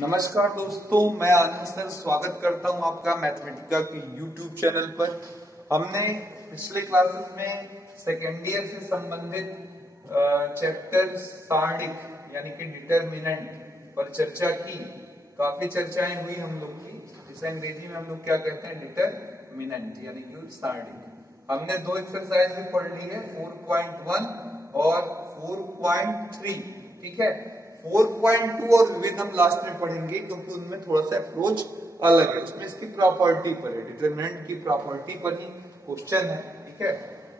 नमस्कार दोस्तों, मैं आनंद सर स्वागत करता हूं आपका मैथमेटिका के YouTube चैनल पर। हमने पिछले क्लासेस में सेकेंड ईयर से संबंधित चैप्टर सारणिक यानी कि डिटरमिनेंट पर चर्चा की। काफी चर्चाएं हुई हम लोग की, जिसे अंग्रेजी में हम लोग क्या कहते हैं, डिटरमिनेंट यानी कि सारणिक। हमने दो एक्सरसाइज भी पढ़ ली है, 4.1 और 4.3। ठीक है, 4.2 और विविध हम लास्ट में पढ़ेंगे क्योंकि उनमें थोड़ा सा अप्रोच अलग है। उसमें इसकी प्रॉपर्टी पर है, डिटरमिनेंट की प्रॉपर्टी पर ही क्वेश्चन है। ठीक है,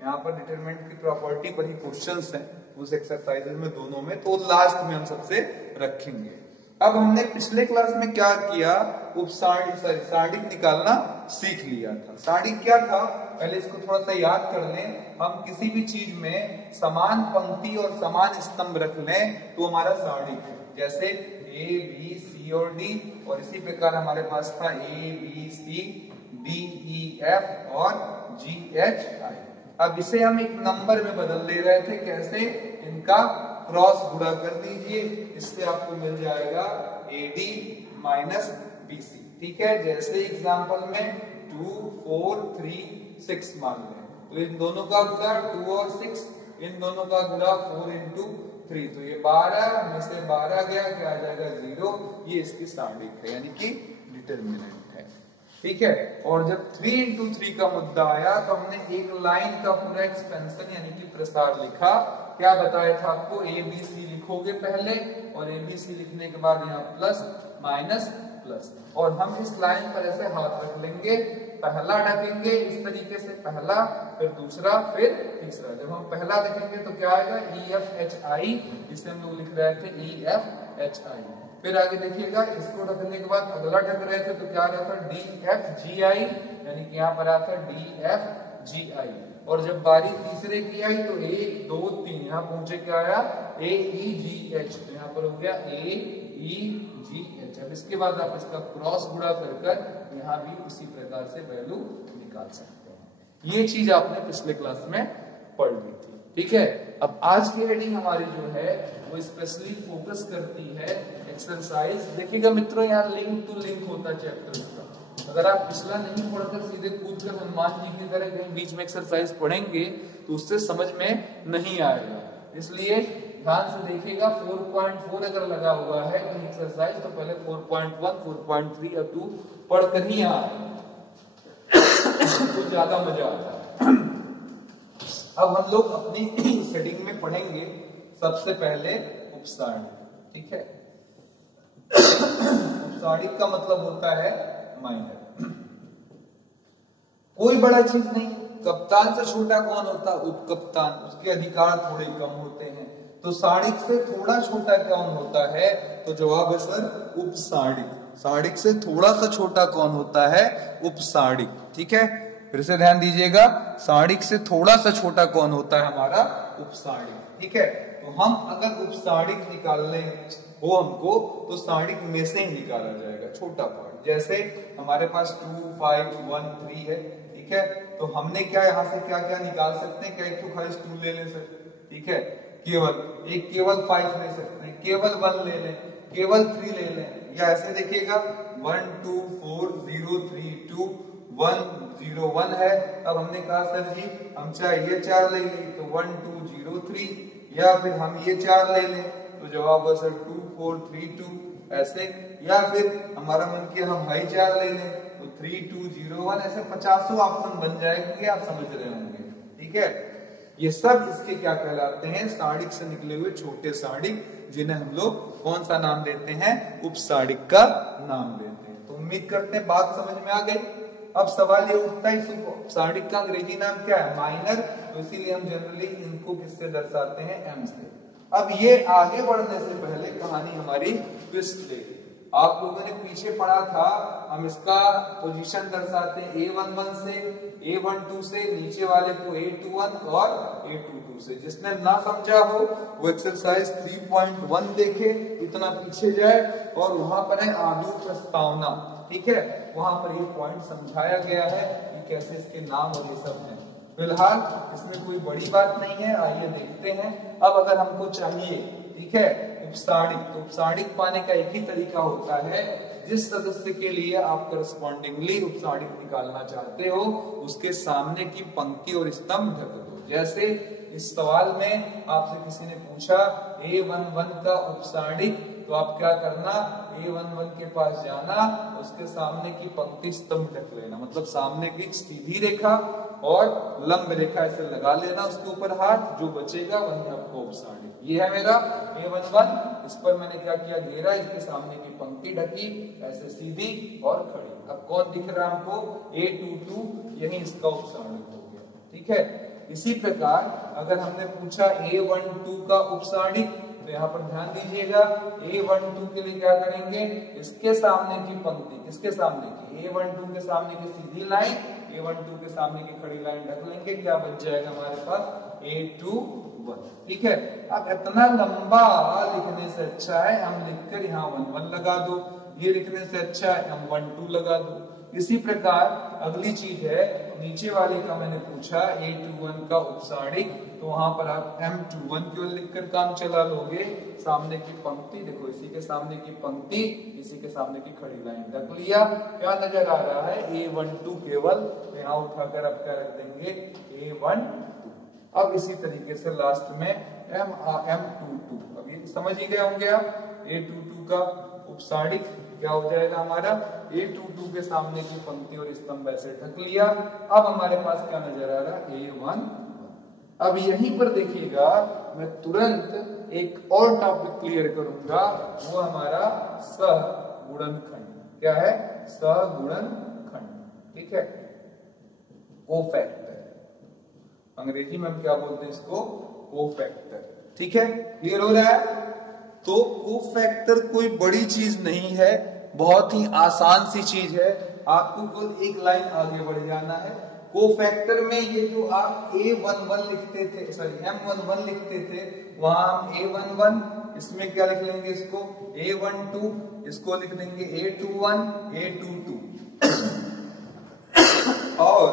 यहाँ पर डिटरमिनेंट की प्रॉपर्टी पर ही क्वेश्चंस हैं उस एक्सरसाइजेज में, दोनों में। तो लास्ट में हम सबसे रखेंगे। अब हमने पिछले क्लास में क्या किया, सारणिक निकालना सीख लिया था। सारणिक क्या था, पहले इसको थोड़ा सा याद कर लें। हम किसी भी चीज में समान पंक्ति और समान स्तंभ रख लें तो हमारा सारणिक है। जैसे ए बी सी और डी, और इसी प्रकार हमारे पास था A B C D E F और जी एच आई। अब इसे हम एक नंबर में बदल दे रहे थे। कैसे, इनका क्रॉस गुणा कर दीजिए, इससे आपको मिल जाएगा AD माइनस BC। ठीक है, जैसे एग्जांपल में 2 4 3 6 मान लें, तो इन दोनों का गुणा 2 और 6, इन दोनों का गुणा 4 into 3, तो ये 12 में से 12 गया, क्या आ जाएगा 0। ये इसकी सारणिक है यानी कि डिटरमिनेंट है। ठीक है, और जब 3 into 3 का मुद्दा आया तो हमने एक लाइन का पूरा एक्सपेंशन यानी कि प्रसार लिखा। क्या बताया था आपको, ABC लिखोगे पहले, और ABC लिखने के बाद यहाँ प्लस माइनस प्लस, और हम इस लाइन पर ऐसे हाथ रख लेंगे, पहला ढकेंगे इस तरीके से, पहला, फिर दूसरा, फिर तीसरा। जब हम पहला देखेंगे तो क्या आएगा, EFHI, जिसे हम लोग लिख रहे थे EFHI। फिर आगे देखिएगा, इसको ढकने के बाद अगला ढक रहे थे तो क्या आ रहा था, DFGI, यानी कि यहाँ पर आता है DFGI। और जब बारी तीसरे की आई तो 1 2 3, यहाँ पहुंचे क्या आया, AEGH, तो यहाँ पर हो गया AEGH। अब इसके बाद आप इसका क्रॉस गुणा कर यहाँ भी उसी प्रकार से वैल्यू निकाल सकते हैं। ये चीज आपने पिछले क्लास में पढ़ ली थी। ठीक है, अब आज की हेडिंग हमारी जो है वो स्पेशली फोकस करती है एक्सरसाइज। देखिएगा मित्रों, यहाँ लिंक टू लिंक होता है चैप्टर्स का। अगर आप पिछला नहीं पढ़कर सीधे कूद कर हनुमान जी की तरह कहीं बीच में एक्सरसाइज पढ़ेंगे तो उससे समझ में नहीं आएगा। इसलिए ध्यान से देखिएगा, 4.4 अगर लगा हुआ है कहीं एक्सरसाइज तो पहले 4.1 4.3 और 2 पढ़कर ही आए तो ज्यादा मजा आता है। अब हम लोग अपनी हेडिंग में पढ़ेंगे सबसे पहले उपसारणिक। ठीक है, उपसारणिक का मतलब होता है माइनर। कोई बड़ा चीज नहीं, कप्तान से छोटा कौन होता, उपकप्तान, उसके अधिकार थोड़े कम होते हैं। तो सारणिक से थोड़ा छोटा कौन होता है, तो जवाब है सर उपसारणिक। सारणिक से थोड़ा सा छोटा कौन होता है, उपसारणिक। ठीक है, फिर से ध्यान दीजिएगा, सारणिक से थोड़ा सा छोटा कौन होता है, हमारा उपसारणिक। ठीक है, तो हम अगर उपसारणिक निकालने हो हमको तो सारणिक में से ही निकाला जाएगा छोटा पार्ट। जैसे हमारे पास 2 5 1 3 है। ठीक है, तो हमने क्या यहाँ से क्या क्या निकाल सकते हैं, क्या एक तो खाली 2 ले लें सर। ठीक है, केवल 5 ले सकते हैं, केवल 1 ले लें, केवल 3 ले लें, या ऐसे देखिएगा 1 2 4 0 3 2 1 0 1 है। अब हमने कहा सर जी हम चाहे ये 4 ले लें तो 1 2 0 3, या फिर हम ये 4 ले लें तो जवाब है सर 2 4 3 2 ऐसे, या फिर हमारा मन किया हम हाई 4 ले लें तो 3 2 0 1, ऐसे 50 ऑप्शन बन जाएंगे, आप समझ रहे होंगे। ठीक है, ये सब इसके क्या कहलाते हैं, सारणिक से निकले हुए छोटे सारणिक, जिन्हें हम लोग कौन सा नाम देते हैं, उपसारणिक का नाम देते हैं। तो उम्मीद करते हैं बात समझ में आ गई। अब सवाल ये उठता है, सारणिक का अंग्रेजी नाम क्या है, माइनर, तो इसीलिए हम जनरली इनको किससे दर्शाते हैं, M से। अब ये आगे बढ़ने से पहले कहानी हमारी ट्विस्ट ले। आप लोगों ने पीछे पढ़ा था, हम इसका पोजीशन दर्शाते हैं A11 से, A12 से, नीचे वाले को A21 और A22 से। जिसने ना समझा हो वो एक्सरसाइज 3.1 देखे, इतना पीछे जाए, और वहां पर है आलू प्रस्तावना। ठीक है, वहां पर ये पॉइंट समझाया गया है कि कैसे इसके नाम और ये सब है। फिलहाल इसमें कोई बड़ी बात नहीं है, आइए देखते हैं। अब अगर हमको चाहिए, ठीक है, उपसारिक। तो उपसारिक पाने का एक ही तरीका होता है, जिस सदस्य के लिए आप करस्पॉन्डिंगली उपसारिक निकालना चाहते हो उसके सामने की पंक्ति और स्तंभ ढक दो। जैसे इस सवाल में आपसे किसी ने पूछा A11 का उपसारिक, तो आप क्या करना, A11 के पास जाना, उसके सामने की पंक्ति स्तंभ ढक लेना, मतलब सामने की सीधी रेखा और लंब रेखा ऐसे लगा लेना उसके ऊपर हाथ, जो बचेगा वही आपको उपसारिक। ये है मेरा A11, इस पर मैंने क्या किया, घेरा, इसके सामने की पंक्ति ढकी ऐसे सीधी और खड़ी। अब कौन दिख रहा है हमको, A22, यही इसका उपसारिक हो गया। ठीक है, इसी प्रकार अगर हमने पूछा A12 का उपसारिक, तो यहाँ पर ध्यान दीजिएगा, A12 के लिए क्या करेंगे, इसके सामने की पंक्ति, किसके सामने की, A12 के सामने की सीधी लाइन, A12 के सामने की खड़ी लाइन ढक लेंगे, क्या बच जाएगा हमारे पास, A21। ठीक है, अब इतना लंबा लिखने से अच्छा है हम लिखकर यहाँ 11 लगा दो, ये लिखने से अच्छा है हम 12 लगा दो। इसी प्रकार अगली चीज है, नीचे वाले का मैंने पूछा A21 का उपसारिक, तो वहां पर आप M21 केवल लिखकर काम चला लोगे, सामने की पंक्ति देखो, इसी के सामने की पंक्ति, इसी के सामने की खड़ी लाइन रख लिया, क्या नजर आ रहा है, A12 केवल, यहाँ उठाकर आप क्या रख देंगे, A12। अब इसी तरीके से लास्ट में M22, अब ये समझ ही गए होंगे आप, A22 का उपसारिक क्या हो जाएगा हमारा, A22 के सामने की पंक्ति और स्तंभ ऐसे ढक लिया। अब हमारे पास क्या नजर आ रहा है, A1। अब यहीं पर देखिएगा, मैं तुरंत एक और टॉपिक क्लियर करूंगा, वो हमारा सहगुणनखंड। क्या है, सहगुणनखंड। ठीक है, कोफैक्टर, अंग्रेजी में हम क्या बोलते हैं इसको, कोफैक्टर। ठीक है, क्लियर हो रहा है। तो कोफैक्टर कोई बड़ी चीज नहीं है, बहुत ही आसान सी चीज है, आपको केवल एक लाइन आगे बढ़ जाना है। कोफैक्टर में ये जो आप A11 लिखते थे, सॉरी M11 लिखते थे, वहां हम A11, इसमें क्या लिख लेंगे, इसको A12, इसको लिख लेंगे A21, A22 और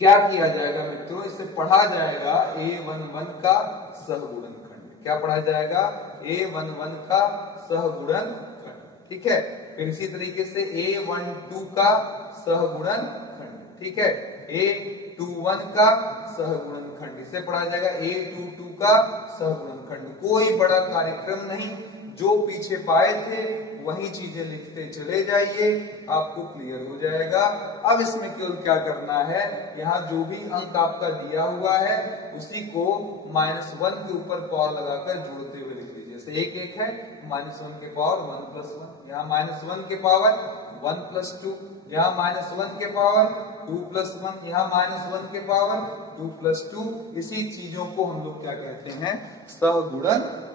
क्या किया जाएगा मित्रों, इससे पढ़ा जाएगा A11 का सहगुणनखंड। क्या पढ़ा जाएगा, A11 का सहगुणनखंड। ठीक है, फिर इसी तरीके से A12 का सहगुणनखंड। ठीक है, A21 का सहगुणनखंड, इसे पढ़ा जाएगा A22 का सहगुणनखंड। कोई बड़ा कार्यक्रम नहीं, जो पीछे पाए थे वही चीजें लिखते चले जाइए, आपको क्लियर हो जाएगा। अब इसमें केवल क्या करना है, यहाँ जो भी अंक आपका दिया हुआ है उसी को -1 के ऊपर पावर लगाकर जोड़ते हुए लिख लीजिए। जैसे एक है, -1 के पावर 1 + 1, यहाँ -1 के पावर 1 + 2, यहाँ -1 के पावर 2 + 1, यहाँ -1 के पावर 2 + 2। इसी चीजों को हम लोग क्या कहते हैं, सहगुणनखंड।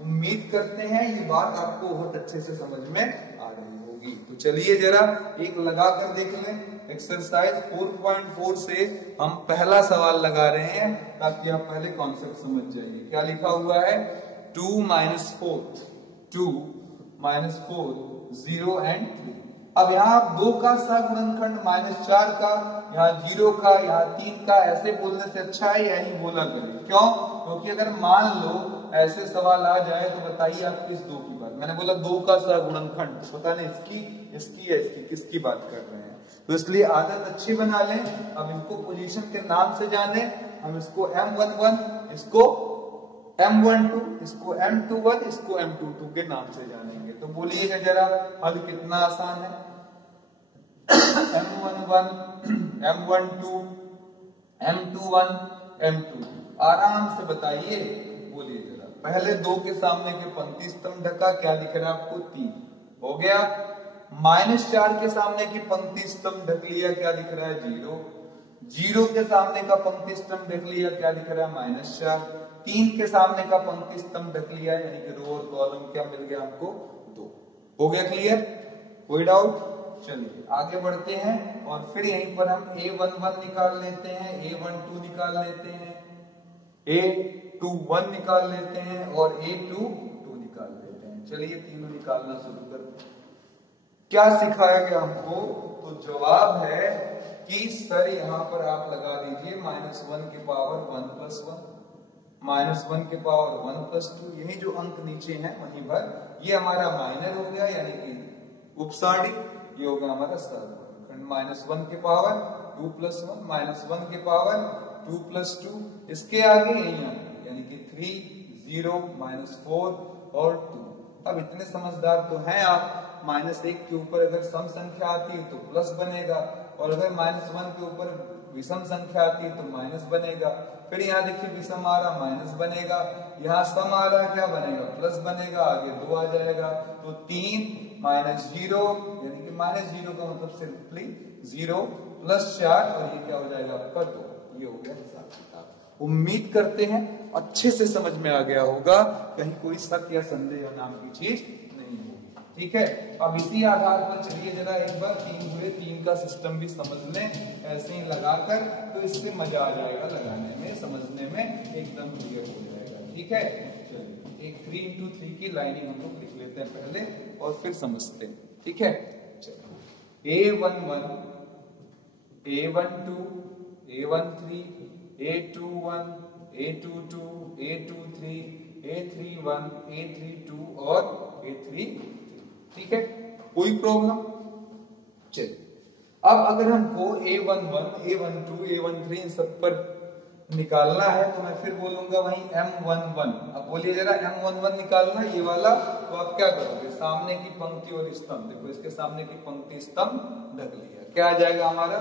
उम्मीद करते हैं ये बात आपको बहुत अच्छे से समझ में आ रही होगी। तो चलिए जरा एक लगा कर देख लें। एक्सरसाइज 4.4 से हम पहला सवाल लगा रहे हैं, ताकि आप पहले कॉन्सेप्ट समझ जाइए। क्या लिखा हुआ है, 2 - 4, 2 - 4, 0 and 3। अब यहाँ 2 का सहगुणनखंड, -4 का, यहाँ 0 का, यहाँ 3 का, ऐसे बोलने से अच्छा है यही बोला करें। क्यों, क्योंकि अगर मान लो ऐसे सवाल आ जाए तो बताइए आप किस 2 की बात, मैंने बोला 2 का सहगुणनखंड, तो पता नहीं इसकी या इसकी किसकी बात कर रहे हैं, तो इसलिए आदत अच्छी बना लें। अब इनको पोजीशन के नाम से जाने, हम इसको M11, इसको M12, इसको M21, इसको M22 के नाम से जानेंगे। तो बोलिएगा जरा, हल कितना आसान है, M11, M12, M21, M22, आराम से बताइए, बोलिए जरा। पहले 2 के सामने के पंक्ति स्तंभ ढका, क्या दिख रहा है आपको, 3 हो गया। -4 के सामने की पंक्ति स्तंभ ढक लिया, क्या दिख रहा है, 0। 0 के सामने का पंक्ति स्तंभ ढक लिया, क्या दिख रहा है, -4। 3 के सामने का पंक्ति स्तंभ ढक लिया, यानी कि रो और कॉलम क्या मिल गया हमको, 2। हो गया क्लियर, कोई डाउट। चलिए आगे बढ़ते हैं और फिर यहीं पर हम A11 निकाल लेते हैं, A12 निकाल लेते हैं, A21 निकाल लेते हैं और A22 निकाल लेते हैं। चलिए तीनों निकालना शुरू करते हैं। क्या सिखाया गया हमको, तो जवाब है कि सर यहाँ पर आप लगा दीजिए -1 के पावर 1 + 1, -1 के पावर 1 + 2, यही जो अंक नीचे हैं वहीं पर ये हमारा माइनर हो गया यानी कि उपसाड़ी, ये हो गया हमारा सहगुणनखंड। -1 के पावर 2 + 1, -1 के पावर 2 + 2, इसके आगे यही अंक यानी कि 3, 0, -4 और 2। अब इतने समझदार तो हैं आप, -1 के ऊपर अगर सम संख्या आती है तो प्लस बनेगा, और अगर -1 के ऊपर विषम संख्या आती है तो माइनस बनेगा। फिर यहाँ देखिए विषम आ रहा माइनस बनेगा, यहाँ सम आ रहा क्या बनेगा, प्लस बनेगा, आगे 2 आ जाएगा, तो 3 -0 यानी कि -0 का मतलब सिंपली 0 + 4 और ये क्या हो जाएगा आपका 2। ये हो गया हिसाब किताब। उम्मीद करते हैं अच्छे से समझ में आ गया होगा, कहीं कोई शक या संदेह नाम की चीज नहीं होगी। ठीक है, अब इसी आधार पर चलिए जरा एक बार 3×3 का सिस्टम भी समझ लें, ऐसे ही लगाकर, तो इससे मजा आ जाएगा लगाने में, समझने में एकदम क्लियर हो जाएगा। ठीक है, चलिए एक 3×3 की लाइनिंग हम लोग लिख लेते हैं पहले और फिर समझते हैं। ठीक है, चलिए A11, A12, A13, A21, A22, A23, A31, A32 और A33। ठीक है, कोई प्रॉब्लम? चलिए अब अगर हमको A11, A12, A13 इन सब पर निकालना है तो मैं फिर बोलूंगा वही M11। अब बोलिए जरा M11 निकालना ये वाला, तो आप क्या करोगे, सामने की पंक्ति और स्तंभ, देखो इसके सामने की पंक्ति स्तंभ ढक लिया, क्या आ जाएगा हमारा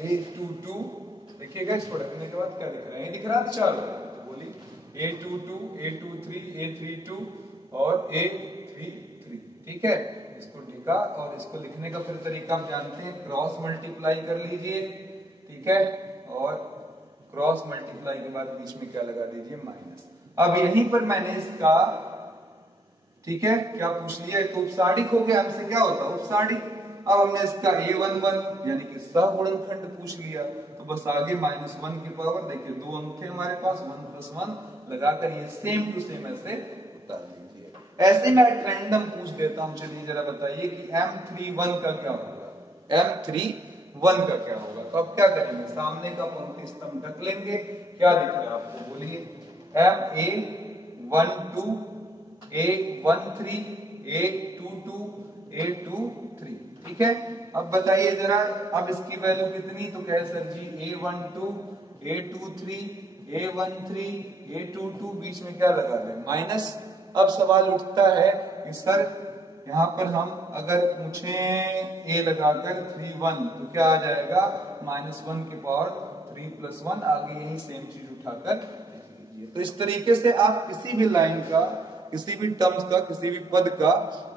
A22। देखिएगा इसको ढकने के बाद क्या दिख रहा है, ये दिख रहा है चारों, तो बोलिए A22, A23, A32 और A33। ठीक है, इसको ढका और इसको लिखने का फिर तरीका आप जानते हैं, क्रॉस मल्टीप्लाई कर लीजिए। ठीक है, और क्रॉस मल्टीप्लाई के बाद बीच में क्या लगा दीजिए, माइनस। अब यहीं पर मैंने इसका, ठीक है, क्या पूछ लिया, तो उपसाड़िक हो गया, हमसे क्या होता है उपसाड़िक। अब हमने इसका A11 यानी कि सहगुणनखंड पूछ लिया, तो बस आगे -1 की पावर, देखिए 2 अंक थे हमारे पास, 1 + 1 लगाकर ये सेम टू सेम ऐसे उतार लीजिए। ऐसे मैं रैंडम पूछ देता हूं, चलिए जरा बताइए कि M31 का क्या होगा, M31 का क्या होगा। तो अब क्या करेंगे, सामने का पंक्ति स्तंभ ढक लेंगे, क्या दिख रहा है आपको, बोलिए A12, A13, A22, A23। ठीक है, अब बताइए जरा, अब इसकी वैल्यू कितनी, तो कहे सर जी A12, A23, A13, A22, बीच में क्या लगा दें, माइनस। अब सवाल उठता है कि सर यहाँ पर हम अगर पूछे A लगाकर 31 तो क्या आ जाएगा, -1 के पावर 3 + 1, आगे यही सेम चीज उठाकर लिख लीजिए। तो इस तरीके से आप किसी भी लाइन का, किसी भी टर्म्स का, किसी भी पद का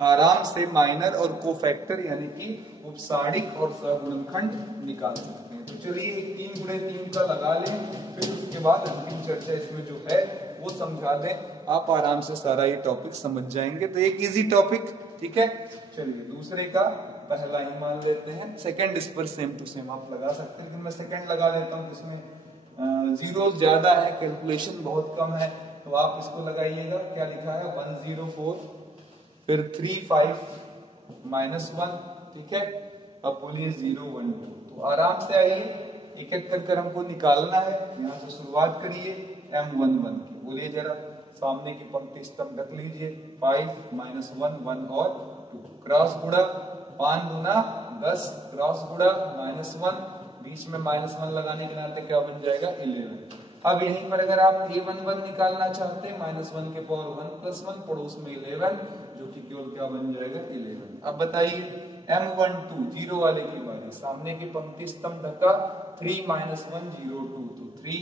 आराम से माइनर और कोफैक्टर यानी कि उपसाड़िक और सहगुणनखंड निकाल सकते हैं। तो चलिए एक 3×3 का लगा लें, फिर उसके बाद अंतिम चर्चा इसमें जो है वो समझा दें, आप आराम से सारा ये टॉपिक समझ जाएंगे। तो एक इजी टॉपिक, ठीक है। चलिए दूसरे का पहला ही मान लेते हैं, सेकंड इस पर सेम टू सेम आप लगा सकते हैं, लेकिन मैं सेकंड लगा देता हूँ, इसमें जीरो ज्यादा है, कैलकुलेशन बहुत कम है, तो आप इसको लगाइएगा। क्या लिखा है 104, फिर 35 -1, ठीक है। अब बोलिए 012, तो आराम से आइए, एक एक कर हमको निकालना है। यहाँ से शुरुआत करिए M11 की, बोलिए जरा, सामने की पंक्ति स्तंभ ढक लीजिए। 5 -1 1 और 2, क्रॉस गुणा 5 दूना 10, क्रॉस गुणा -1, बीच में -1 लगाने के नाते क्या बन जाएगा 11। अब यहीं पर अगर आप A11 निकालना चाहते हैं, -1 के पावर 1 + 1, पड़ोस में 11, जो कि केवल क्या बन जाएगा 11। अब बताइए M12 जीरो वाले की बारी, सामने की पंक्ति स्तंभ ढका, 3 -1 0 2, तो 3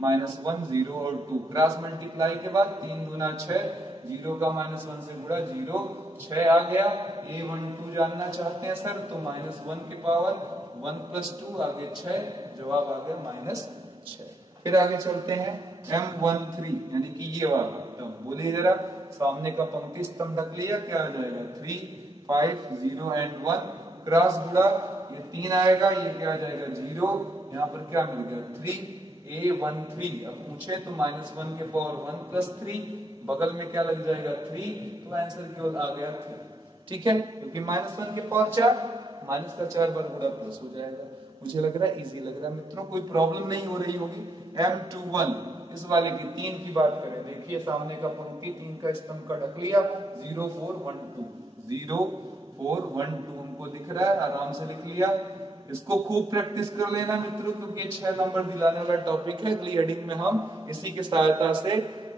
-1 0 और 2, क्रॉस मल्टीप्लाई के बाद 3 दूना 6, 0 का -1 से गुणा 0, 6 आ गया। A12 जानना चाहते हैं सर, तो -1 के पावर 1 + 2, आगे 6, जवाब आ गया -6। फिर आगे चलते हैं M13 यानी कि ये वाला टर्म, बोलिए जरा, सामने का पंक्ति स्तंभ ढक लिया, क्या आ जाएगा 3 5 0 और 1, क्रॉस गुणा, ये 3 आएगा, ये क्या आ जाएगा 0, यहाँ पर क्या मिल गया 3 A13। अब पूछे तो -1 के पावर 1 + 3, बगल में क्या लग जाएगा 3, तो आंसर केवल आ गया 3, ठीक है, क्योंकि -1 के पावर 4, माइनस का 4 बार गुणा प्लस हो जाएगा। मुझे लग रहा है इजी लग रहा है मित्रों, कोई प्रॉब्लम नहीं हो रही होगी। M21 इस वाले की 3 की बात करें, देखिए सामने का पंक्ति 3 का स्तंभ का ढक लिया 0 4 1 2 0 4 1 2 हमको दिख रहा है, आराम से लिख लिया। इसको खूब प्रैक्टिस कर लेना मित्रों, क्योंकि 6 नंबर दिलाने वाला टॉपिक है। अगली हेडिंग में हम इसी की सहायता से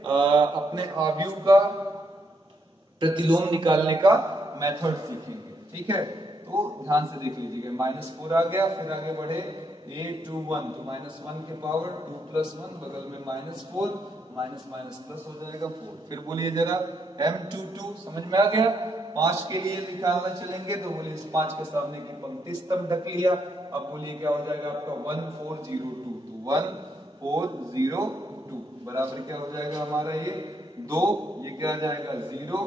अपने आव्यूह का प्रतिलोम निकालने का मेथड सीखेंगे, ठीक है। तो ध्यान से देख लीजिएगा, -4 आ गया, फिर आगे बढ़े a21 तो -1 के पावर 2 + 1 बगल में -4 माइनस माइनस प्लस हो जाएगा 4। फिर बोलिए जरा M22 समझ में आ गया। 5 के लिए निकालना चलेंगे तो बोलिए इस 5 के सामने की पंक्ति स्तंभ ढक लिया। अब बोलिए क्या हो जाएगा आपका 1402, तो 1402 बराबर क्या हो जाएगा हमारा ये 2, ये क्या आ जाएगा 0।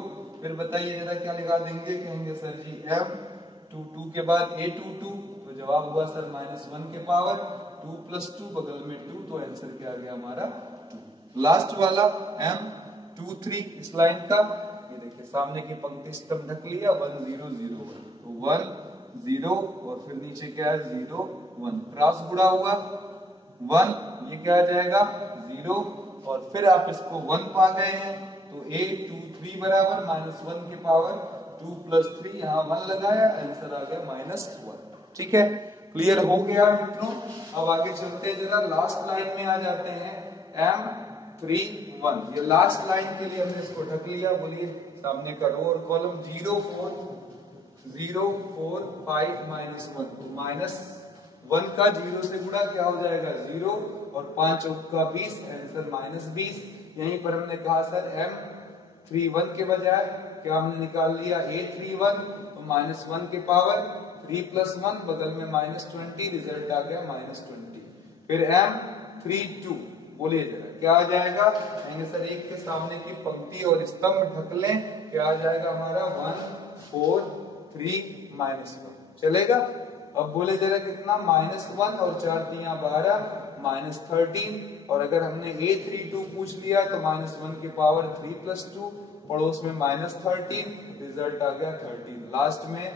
फिर बताइए जरा क्या लगा देंगे, कहेंगे सर जी M22 के बाद A22, तो जवाब हुआ सर -1 के पावर 2 + 2 बगल में 2, तो आंसर क्या आ गया हमारा 2। लास्ट वाला M23 इस लाइन का, ये देखिए सामने की पंक्ति स्तंभ ढक लिया 1001, तो 1 0 और फिर नीचे क्या है 0 1, क्रॉस गुणा हुआ 1, ये क्या आ जाएगा 0 और फिर आप इसको 1 पा गए हैं, तो A23 बराबर -1 के पावर 2 + 3, यहाँ 1 लगाया, आंसर आ गया -1। ठीक है, क्लियर हो गया मित्रों। अब आगे चलते हैं, जरा लास्ट लाइन में आ जाते हैं M31। ये लास्ट लाइन के लिए हमने इसको ढक लिया। बोलिए सामने का रो और कॉलम 0 4 0 4 5 -1, तो -1 का 0 से गुणा क्या हो जाएगा 0 और 5 का 20, आंसर -20। यहीं पर हमने कहा सर M31 के बजाय क्या हमने निकाल लिया A31, तो -1 के पावर 3 + 1 बगल में -20, रिजल्ट आ गया -20। फिर M32 बोलिए जरा क्या आ जाएगा, कहेंगे सर एक के सामने की पंक्ति और स्तंभ ढक लें, क्या आ जाएगा हमारा 1 4 3 -1 चलेगा। अब बोले जरा कितना -1 और 4 3 12 -13, और अगर हमने A32 पूछ लिया तो -1 के पावर 3 + 2, पड़ोस में -13, रिजल्ट आ गया 13। लास्ट में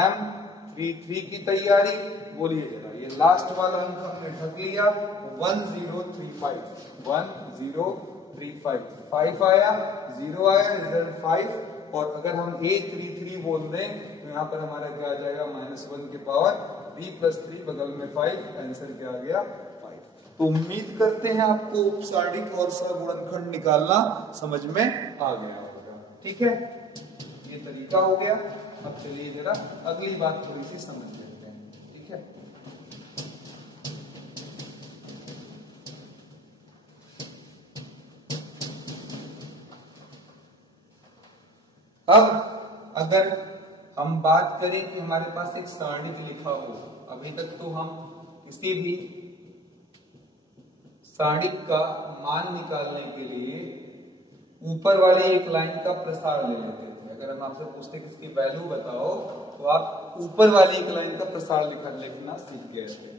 M33 की तैयारी, बोलिए जरा ये लास्ट वाला अंक हमने ढक लिया 1035 1035, 5 आया 0 आया, रिजल्ट 5। और अगर हम A33 बोल दें तो यहाँ पर हमारा क्या आ जाएगा -1 के पावर 3 + 3 बगल में 5, आंसर क्या आ गया 5। तो उम्मीद करते हैं आपको उपसारिक और सहगुणनखंड निकालना समझ में आ गया होगा। ठीक है, ये तरीका हो गया। अब चलिए जरा अगली बात थोड़ी सी समझ लेते हैं। ठीक है, अब अगर हम बात करें कि हमारे पास एक सारणिक लिखा हो, अभी तक तो हम किसी भी सारणिक का मान निकालने के लिए ऊपर वाली एक लाइन का प्रसार ले लेते थे। अगर हम आपसे पूछते कि इसकी वैल्यू बताओ, तो आप ऊपर वाली एक लाइन का प्रसार लिखना सीख गए थे।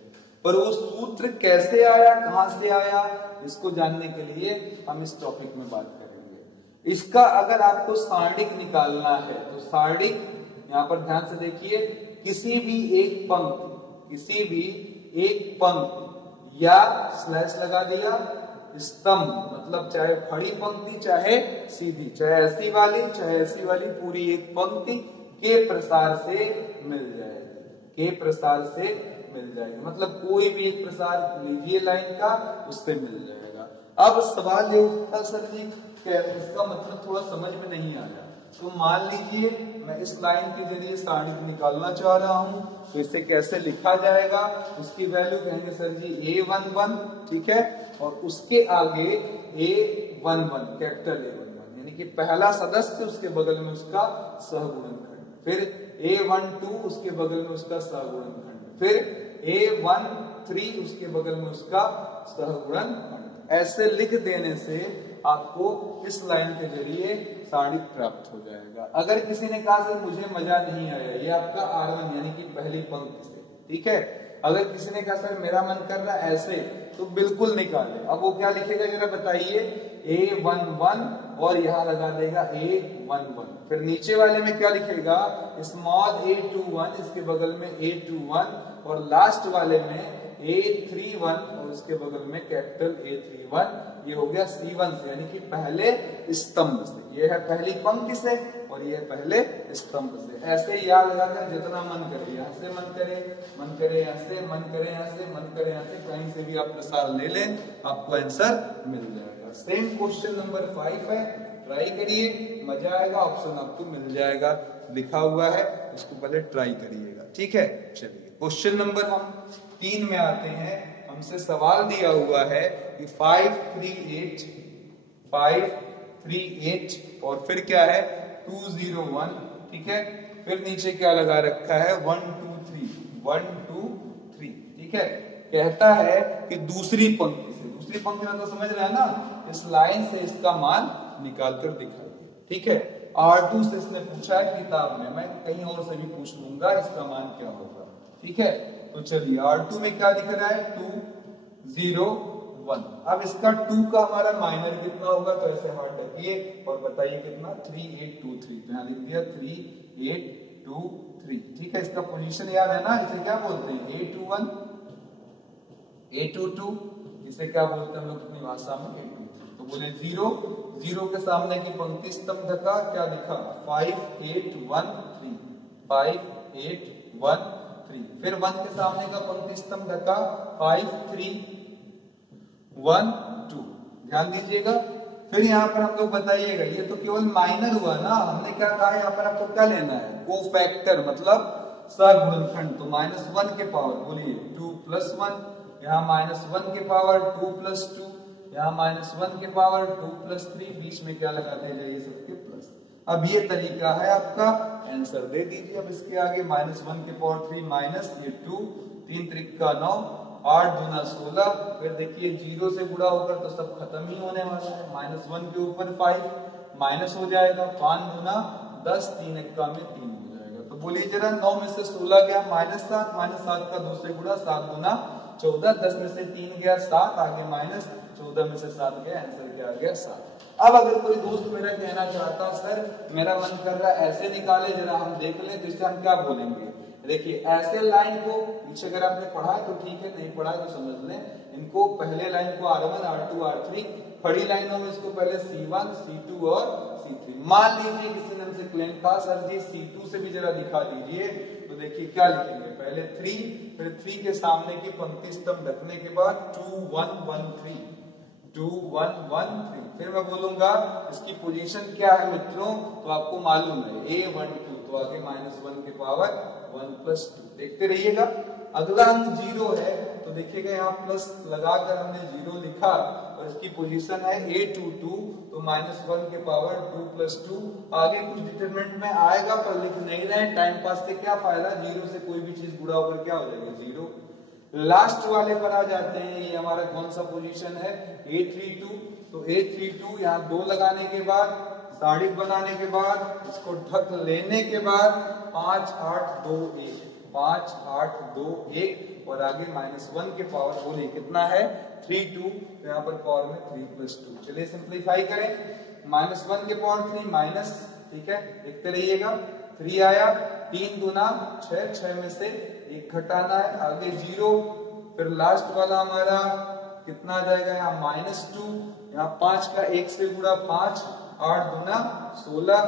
पर वो सूत्र कैसे आया, कहां से आया, इसको जानने के लिए हम इस टॉपिक में बात करेंगे। इसका अगर आपको सारणिक निकालना है तो सारणिक, यहाँ पर ध्यान से देखिए, किसी भी एक पंक्ति या स्लैश लगा दिया, स्तंभ मतलब चाहे खड़ी पंक्ति चाहे सीधी, चाहे ऐसी वाली चाहे ऐसी वाली, पूरी एक पंक्ति के प्रसार से मिल जाएगी, मतलब कोई भी एक प्रसार लीजिए लाइन का, उससे मिल जाएगा। अब सवाल ये उठता सर जी इसका मतलब थोड़ा समझ में नहीं आया, तो मान लीजिए मैं इस लाइन के जरिए सारणिक निकालना चाह रहा हूं, तो इसे कैसे लिखा जाएगा, उसकी वैल्यू कहेंगे सर जी A11, ठीक है, और उसके आगे A11 कैपिटल A11 यानी कि पहला सदस्य, उसके बगल में उसका सहगुणनखंड, फिर A12 उसके बगल में उसका सहगुणनखंड, फिर A13 उसके बगल में उसका सहगुणनखंड। ऐसे लिख देने से आपको इस लाइन के जरिए सारणिक प्राप्त हो जाएगा। अगर किसी ने कहा सर मुझे मजा नहीं आया, ये आपका R1 यानी कि पहली पंक्ति से, ठीक है। अगर किसी ने कहा सर मेरा मन कर रहा है ऐसे, तो बिल्कुल निकाले। अब वो क्या लिखेगा जरा बताइए, A11 और यहाँ लगा देगा A11, फिर नीचे वाले में क्या लिखेगा, स्मॉल a21, इसके बगल में A21, और लास्ट वाले में A31 और उसके बगल में कैपिटल A31, ये हो गया C1 से, यानी कि पहले स्तंभ से। ये है पहली पंक्ति से और ये है पहले स्तंभ से। ऐसे ही याद लगाकर जितना मन करे, यहाँ से मन करे, मन करे यहाँ से, मन करे यहाँ से, मन करे यहाँ से, कहीं से भी आप प्रसार ले लें, आपको आंसर मिल जाएगा। सेम क्वेश्चन नंबर 5 है, ट्राई करिए, मजा आएगा, ऑप्शन आपको मिल जाएगा, लिखा हुआ है, इसको पहले ट्राई करिएगा, ठीक है। चलिए क्वेश्चन नंबर हम 3 में आते हैं। हमसे सवाल दिया हुआ है कि 538 और फिर क्या है 201, ठीक है। फिर नीचे क्या लगा रखा है 1 2 3, ठीक है। कहता है कि दूसरी पंक्ति से, दूसरी पंक्ति में तो समझ रहे हैं ना, इस लाइन से इसका मान निकाल कर दिखाइए, ठीक है। R2 से इसने पूछा है किताब में, मैं कहीं और से भी पूछ लूंगा इसका मान क्या होगा, ठीक है। तो चलिए R2 में क्या दिख रहा है 201। अब इसका 2 का हमारा माइनर कितना होगा, तो ऐसे हाथ रखिए और बताइए कितना 3823, तो यहाँ लिख दिया 3823, ठीक है। इसका पोजीशन याद है ना, इसे क्या बोलते हैं A21 A22, इसे क्या बोलते हैं हम लोग अपनी भाषा में A23। तो बोले 0 के सामने की पंक्ति स्तंभ का क्या लिखा 5813, 5813। फिर 1 के सामने का पंक्ति स्तंभ का 5312, ध्यान दीजिएगा। फिर यहाँ पर हम लोग बताइएगा, ये तो केवल माइनर हुआ ना, हमने क्या कहा यहाँ पर आपको क्या लेना है कोफैक्टर, मतलब सहगुणनखंड। तो -1 के पावर बोलिए 2 + 1, यहाँ -1 के पावर 2 + 2, यहाँ -1 के पावर 2 + 3, बीच में क्या लगाते जाइए सबके प्लस। अब ये तरीका है आपका, आंसर दे दीजिए। अब इसके आगे -1 के पावर 3 माइनस ये 2, 3 त्रिक का 9, 8 दूना 16। फिर देखिए 0 से गुणा होकर तो सब खत्म ही होने वाला है। -1 के ऊपर 5 माइनस हो जाएगा, 5 दूना 10, 3 एक्का में 3 हो जाएगा। तो बोलिए जरा 9 में से 16 गया -7, -7 का 2 से गुणा 7 दूना 14, 10 में से 3 गया 7, आगे -14 में से 7 गया, आंसर क्या आ गया 7। अब अगर कोई दोस्त मेरा कहना चाहता सर मेरा मन कर रहा है ऐसे निकाले, जरा हम देख लें, तो इससे हम क्या बोलेंगे। देखिए ऐसे लाइन को पीछे अगर आपने पढ़ा है तो ठीक है, नहीं पढ़ा है तो समझ लें। इनको पहले लाइन को R1 R2 R3, खड़ी लाइनों में इसको पहले C1 C2 और C3। मान लीजिए किसी ने हमसे क्लेम था सर जी C2 से भी जरा दिखा दीजिए, तो देखिए क्या लिखेंगे, पहले 3, फिर 3 के सामने की पंक्ति स्तंभ रखने के बाद 2 1 1 3, 2 1 1 3। फिर मैं बोलूंगा इसकी पोजीशन क्या है मित्रों, तो आपको मालूम है A12, तो आगे -1 के पावर 1 + 2। देखते रहिएगा। अगला अंक 0 है, तो देखिएगा यहाँ प्लस लगाकर हमने 0 लिखा और इसकी पोजीशन है A22, तो -1 के पावर 2 + 2। आगे कुछ डिटरमिनेंट में आएगा पर लिख नहीं रहे, टाइम पास से क्या फायदा, 0 से कोई भी चीज गुणा होकर क्या हो जाएगा 0। लास्ट वाले पर आ जाते हैं, ये हमारा कौन सा पोजीशन है A32, तो A32 यहाँ 2 लगाने के बाद, साड़ित बनाने के बाद, इसको ढक लेने के बाद 5 8 2 1, 5 8 2 1 और आगे -1 के पावर बोलिए कितना है 32, तो यहाँ पर पावर में 3 + 2। चलिए सिंप्लीफाई करें, -1 के पावर 3 माइनस, ठीक है, देखते रहिएगा। 3 आया, 3 दूना 6, 6 में से 1 घटाना है, आगे 0, फिर लास्ट वाला हमारा कितना आ जाएगा यहाँ -2, यहाँ 5 का 1 से गुणा 5, 8 दूना 16,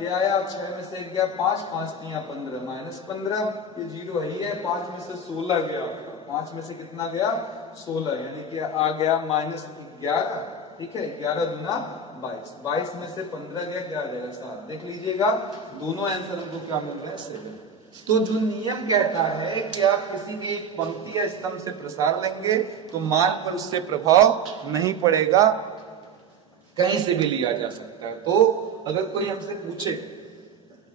ये आया 6 में से 1 गया 5, 5 3 15, -15, ये 0 ही है, 5 में से 16 गया, 5 में से कितना गया 16, यानी कि आ गया -11, ठीक है, 11 दूना 22, 22 में से 15 गया, क्या आ जाएगा 7। देख लीजिएगा दोनों आंसर हमको क्या मिल रहा है 7। तो जो नियम कहता है कि आप किसी भी एक पंक्ति या स्तंभ से प्रसार लेंगे तो मान पर उससे प्रभाव नहीं पड़ेगा, कहीं से भी लिया जा सकता है। तो अगर कोई हमसे पूछे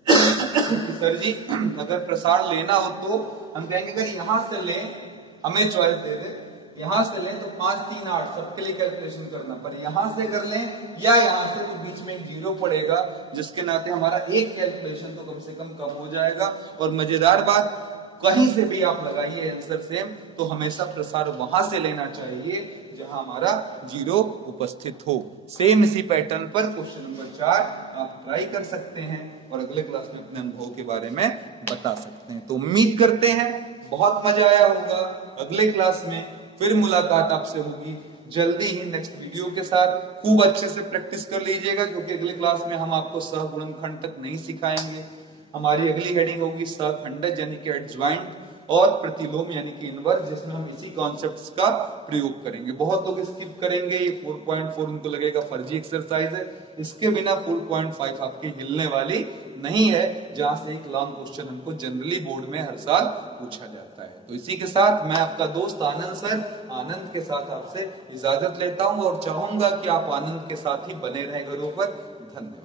सर जी अगर प्रसार लेना हो तो हम कहेंगे अगर यहां से लें, हमें चॉइस दे दे, यहां से लें तो 5 3 8 सबके लिए कैलकुलेशन करना, पर यहां से कर लें या यहां से, तो बीच में एक 0 पड़ेगा, जिसके नाते हमारा एक कैलकुलेशन तो कम से कम हो जाएगा। और मजेदार बात, कहीं से भी आप लगाइए आंसर सेम, तो हमेशा प्रसार वहां से लेना चाहिए जहां हमारा 0 उपस्थित हो। सेम इसी पैटर्न पर क्वेश्चन नंबर 4 आप ट्राई कर सकते हैं और अगले क्लास में अपने अनुभव के बारे में बता सकते हैं। तो उम्मीद करते हैं बहुत मजा आया होगा। अगले क्लास में फिर मुलाकात आपसे होगी जल्दी ही नेक्स्ट वीडियो के साथ। खूब अच्छे से प्रैक्टिस कर लीजिएगा, क्योंकि अगले क्लास में हम आपको सहगुणनखंड तक नहीं सिखाएंगे। हमारी अगली हेडिंग होगी सहखंडज यानी कि एडज्वाइंट और प्रतिलोम यानी कि इनवर्स, जिसमें हम इसी कॉन्सेप्ट्स का प्रयोग करेंगे। बहुत लोग स्किप करेंगे, ये 4.4 उनको लगेगा फर्जी एक्सरसाइज है। इसके बिना 4.5 आपकी हिलने वाली नहीं है, जहां से एक लॉन्ग क्वेश्चन हमको जनरली बोर्ड में हर साल पूछा जाता है। तो इसी के साथ मैं आपका दोस्त आनंद सर आनंद के साथ आपसे इजाजत लेता हूं और चाहूंगा कि आप आनंद के साथ ही बने रहें घरों पर। धन्यवाद।